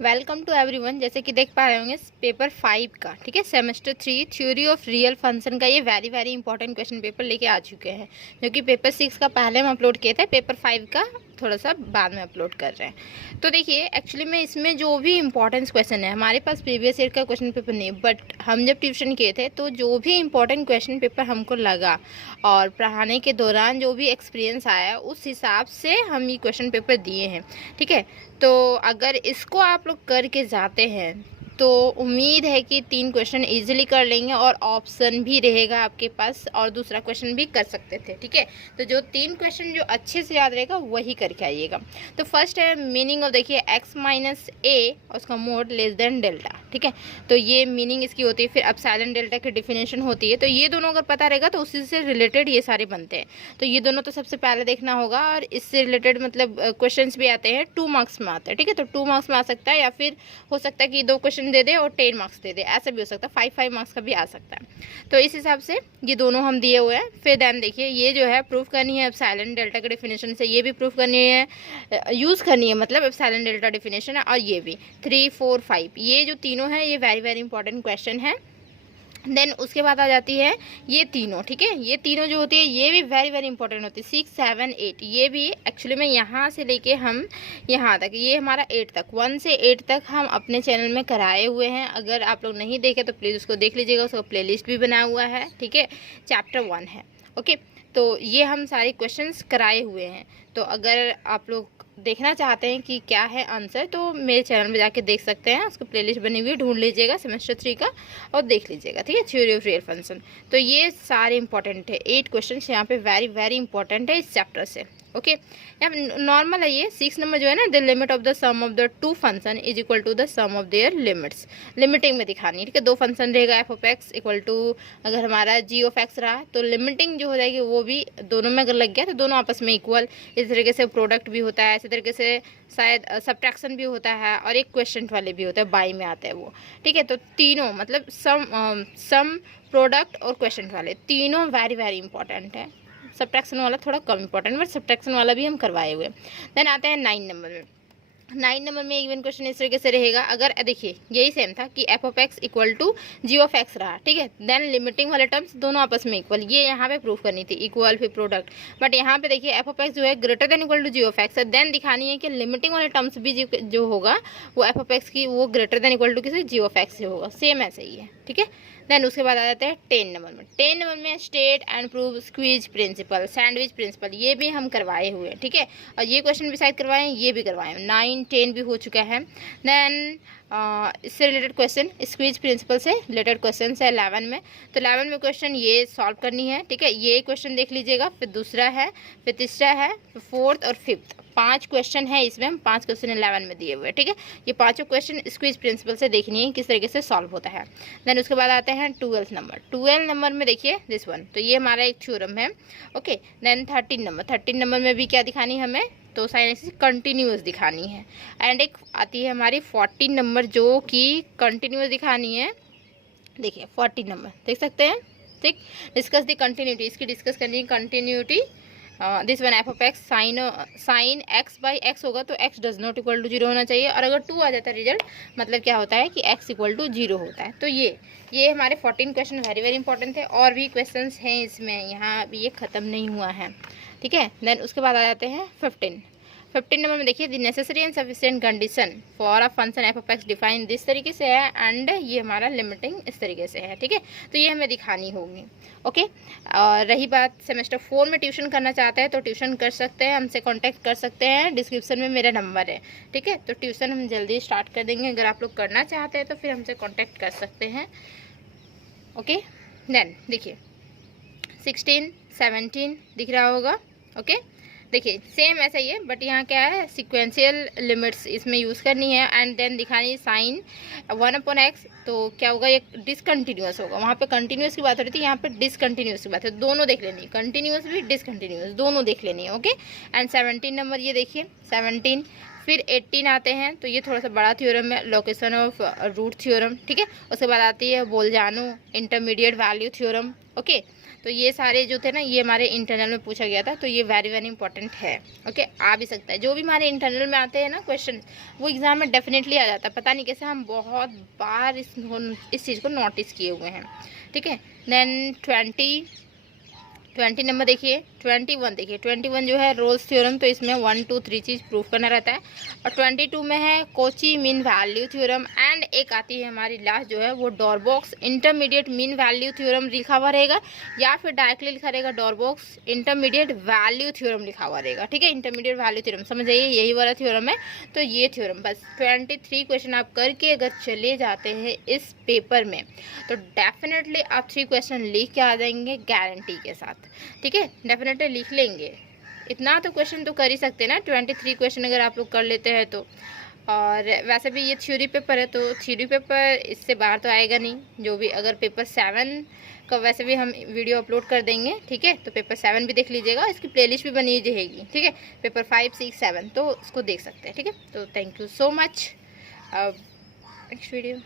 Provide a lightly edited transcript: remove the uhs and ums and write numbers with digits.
Welcome to everyone. जैसे कि देख पा रहे होंगे पेपर 5 का, ठीक है, semester 3 theory of real function का ये वेरी इंपॉर्टेंट क्वेश्चन पेपर लेके आ चुके हैं। जो कि पेपर 6 का पहले हम अपलोड किए थे, पेपर 5 का थोड़ा सा बाद में अपलोड कर रहे हैं। तो देखिए, एक्चुअली में इसमें जो भी इंपॉर्टेंट क्वेश्चन है, हमारे पास प्रीवियस ईयर का क्वेश्चन पेपर नहीं, बट हम जब ट्यूशन किए थे तो जो भी इंपॉर्टेंट क्वेश्चन पेपर हमको लगा और पढ़ाने के दौरान जो भी एक्सपीरियंस आया उस हिसाब से हम ये क्वेश्चन पेपर दिए हैं, ठीक है। तो अगर इसको आप लोग करके जाते हैं तो उम्मीद है कि 3 क्वेश्चन इजीली कर लेंगे और ऑप्शन भी रहेगा आपके पास और दूसरा क्वेश्चन भी कर सकते थे, ठीक है। तो जो 3 क्वेश्चन जो अच्छे से याद रहेगा वही करके आइएगा। तो फर्स्ट है मीनिंग ऑफ, देखिए x माइनस ए और उसका मोड लेस देन डेल्टा, ठीक है। तो ये मीनिंग इसकी होती है। फिर एप्सिलॉन डेल्टा की डिफिनेशन होती है। तो ये दोनों अगर पता रहेगा तो उसी से रिलेटेड ये सारे बनते हैं। तो ये दोनों तो सबसे पहले देखना होगा और इससे रिलेटेड मतलब क्वेश्चंस भी आते हैं, 2 मार्क्स में आते हैं, ठीक है। तो 2 मार्क्स में आ सकता है या फिर हो सकता है कि 2 क्वेश्चन दे दे और 10 मार्क्स दे दे, ऐसा भी हो सकता है। 5 मार्क्स का भी आ सकता है। तो इस हिसाब से ये दोनों हम दिए हुए हैं। फिर देन देखिए, ये जो है प्रूफ करनी है एप्सिलॉन डेल्टा के डिफिनेशन से, ये भी प्रूफ करनी है, यूज़ करनी है, मतलब एप्सिलॉन डेल्टा डिफिनेशन है। और ये भी 3, 4, 5 ये जो तीनों है ये वेरी इंपॉर्टेंट क्वेश्चन है। देन उसके बाद आ जाती है ये तीनों, ठीक है। ये तीनों जो होती है ये भी वेरी इंपॉर्टेंट होती है। 6, 7, 8 ये भी एक्चुअली में यहाँ से लेके हम यहाँ तक, ये हमारा 8 तक, 1 से 8 तक हम अपने चैनल में कराए हुए हैं। अगर आप लोग नहीं देखे तो प्लीज़ उसको देख लीजिएगा, उसका प्लेलिस्ट भी बना हुआ है, ठीक है। चैप्टर 1 है, ओके। तो ये हम सारे क्वेश्चंस कराए हुए हैं। तो अगर आप लोग देखना चाहते हैं कि क्या है आंसर तो मेरे चैनल में जाके देख सकते हैं। उसको प्लेलिस्ट बनी हुई है, ढूंढ लीजिएगा सेमेस्टर 3 का और देख लीजिएगा, ठीक है। Theory of real function. तो ये सारे इंपॉर्टेंट है, 8 क्वेश्चन यहाँ पे वेरी इंपॉर्टेंट है इस चैप्टर से, ओके। यहाँ नॉर्मल है ये 6 नंबर जो है ना, the limit of the sum of the 2 function is equal to the sum of their limits. Limiting में दिखानी है, ठीक है। 2 फंक्शन रहेगा, f of x equal to, अगर हमारा जी ऑफ एक्स रहा तो लिमिटिंग जो हो जाएगी वो भी दोनों में अगर लग गया तो दोनों आपस में इक्वल। इस तरीके से प्रोडक्ट भी होता है, इसी तरीके से शायद सब्ट्रैक्शन भी होता है और एक क्वेश्चन वाले भी होता है, बाई में आता है वो, ठीक है। तो तीनों मतलब सम प्रोडक्ट और क्वेश्चन वाले तीनों वेरी इंपॉर्टेंट है। सब्ट्रैक्शन वाला थोड़ा कम इंपॉर्टेंट, बट सब्ट्रैक्शन वाला भी हम करवाए हुए। देन आते हैं 9 नंबर में। 9 नंबर में इवन क्वेश्चन इस तरीके से रहेगा, अगर देखिए यही सेम था कि f of x equal to g of x रहा, ठीक है। देन लिमिटिंग वाले टर्म्स दोनों आपस में इक्वल, ये यहाँ पे प्रूफ करनी थी, इक्वल फिर प्रोडक्ट। बट यहाँ पे देखिए एफ ऑफ एक्स जो है greater than equal to g of x है। देन दिखानी है कि लिमिटिंग वाले टर्म्स भी जो होगा वो एफ ऑफ एक्स की वो ग्रेटर देन इक्वल टू किसी जी ऑफ एक्स से होगा, सेम ऐसे ही है, ठीक है। देन उसके बाद आ जाते हैं 10 नंबर में। 10 नंबर में state and prove squeeze principle, sandwich principle, ये भी हम करवाए हुए हैं, ठीक है। और ये क्वेश्चन भी शायद करवाए हैं, ये भी करवाए हैं। 9, 10 भी हो चुका है। देन इससे रिलेटेड क्वेश्चन, स्क्वीज प्रिंसिपल से रिलेटेड क्वेश्चन है 11 में। तो 11 में क्वेश्चन ये सॉल्व करनी है, ठीक है। ये क्वेश्चन देख लीजिएगा, फिर दूसरा है, फिर तीसरा है, फिर 4th और 5th, 5 क्वेश्चन है इसमें। हम 5 क्वेश्चन 11 में दिए हुए हैं, ठीक है। ये पांचों क्वेश्चन स्क्वीज प्रिंसिपल से देखनी है किस तरीके से सॉल्व होता है। देन उसके बाद आते हैं 12th नंबर। 12 नंबर में देखिए दिस वन, तो ये हमारा एक थ्योरम है, ओके। Then 13 number. 13 नंबर में भी क्या दिखानी है हमें, तो साइन एक्सिस कंटिन्यूअस दिखानी है। एंड एक आती है हमारी 14 नंबर जो कि कंटिन्यूअस दिखानी है। देखिए 14 नंबर देख सकते हैं, ठीक। डिस्कस द कंटिन्यूटी, इसकी डिस्कस करनी है continuity. This one f of x sine x by x होगा तो x does not equal to 0 होना चाहिए। और अगर 2 आ जाता है रिजल्ट, मतलब क्या होता है कि एक्स इक्वल टू 0 होता है। तो ये हमारे 14 क्वेश्चन वेरी इंपॉर्टेंट थे। और भी क्वेश्चंस हैं इसमें, यहाँ ये ख़त्म नहीं हुआ है, ठीक है। देन उसके बाद आ जाते हैं 15 नंबर में। देखिए the necessary and sufficient condition for a function F of x define this तरीके से है, एंड ये हमारा लिमिटिंग इस तरीके से है, ठीक है। तो ये हमें दिखानी होगी, ओके। और रही बात सेमेस्टर 4 में ट्यूशन करना चाहते हैं तो ट्यूशन कर सकते हैं, हमसे कांटेक्ट कर सकते हैं, डिस्क्रिप्शन में मेरा नंबर है, ठीक है। तो ट्यूशन हम जल्दी स्टार्ट कर देंगे, अगर आप लोग करना चाहते हैं तो फिर हमसे कॉन्टैक्ट कर सकते हैं, ओके। देन देखिए 16, 17 दिख रहा होगा, ओके। देखिए सेम ऐसा ही है, बट यहाँ क्या है, सिक्वेंशियल लिमिट्स इसमें यूज़ करनी है। एंड देन दिखानी साइन 1/x, तो क्या होगा, ये डिसकंटिन्यूस होगा। वहाँ पे कंटिन्यूस की बात हो रही थी, यहाँ पे डिसकंटिन्यूस की बात है। दोनों देख लेनी है, कंटिन्यूस भी डिसकंटिन्यूस दोनों देख लेनी है, ओके। एंड 17 नंबर ये देखिए 17, फिर 18 आते हैं, तो ये थोड़ा सा बड़ा थ्योरम है, लोकेशन ऑफ रूट थ्योरम, ठीक है। उसके बाद आती है बोलजानो इंटरमीडिएट वैल्यू थ्योरम, ओके। तो ये सारे जो थे ना, ये हमारे इंटरनल में पूछा गया था, तो ये वेरी वेरी इंपॉर्टेंट है। ओके, आ भी सकता है, जो भी हमारे इंटरनल में आते हैं ना क्वेश्चन, वो एग्जाम में डेफिनेटली आ जाता है। पता नहीं कैसे, हम बहुत बार इस चीज़ को नोटिस किए हुए हैं। ठीक है, देन 20 नंबर देखिए, 21 देखिए, 21 जो है रोल्स थ्योरम, तो इसमें 1 2 3 चीज़ प्रूव करना रहता है। और 22 में है Kochi mean value theorem, and एक आती है हमारी लास्ट जो है वो डॉरबॉक्स इंटरमीडिएट मीन वैल्यू थ्योरम लिखा हुआ रहेगा, या फिर डायरेक्टली लिखा रहेगा डॉरबॉक्स इंटरमीडिएट वैल्यू थ्योरम लिखा हुआ रहेगा। ठीक है, इंटरमीडिएट वैल्यू थ्योरम समझ जाइए, यही वाला थ्योरम है। तो ये थ्योरम बस 23 क्वेश्चन आप करके अगर चले जाते हैं इस पेपर में, तो डेफिनेटली आप 3 क्वेश्चन लिख के आ जाएंगे गारंटी के साथ। ठीक है, डेफिनेटली लिख लेंगे, इतना तो क्वेश्चन तो कर ही सकते हैं ना, 23 क्वेश्चन अगर आप लोग कर लेते हैं तो। और वैसे भी ये थ्योरी पेपर है, तो थ्योरी पेपर इससे बाहर तो आएगा नहीं। जो भी अगर पेपर 7 का वैसे भी हम वीडियो अपलोड कर देंगे। ठीक है, तो पेपर 7 भी देख लीजिएगा, इसकी प्लेलिस्ट भी बनी रहेगी। ठीक है, पेपर 5 6 7 तो उसको देख सकते हैं। ठीक है, तो thank you so much. Next video.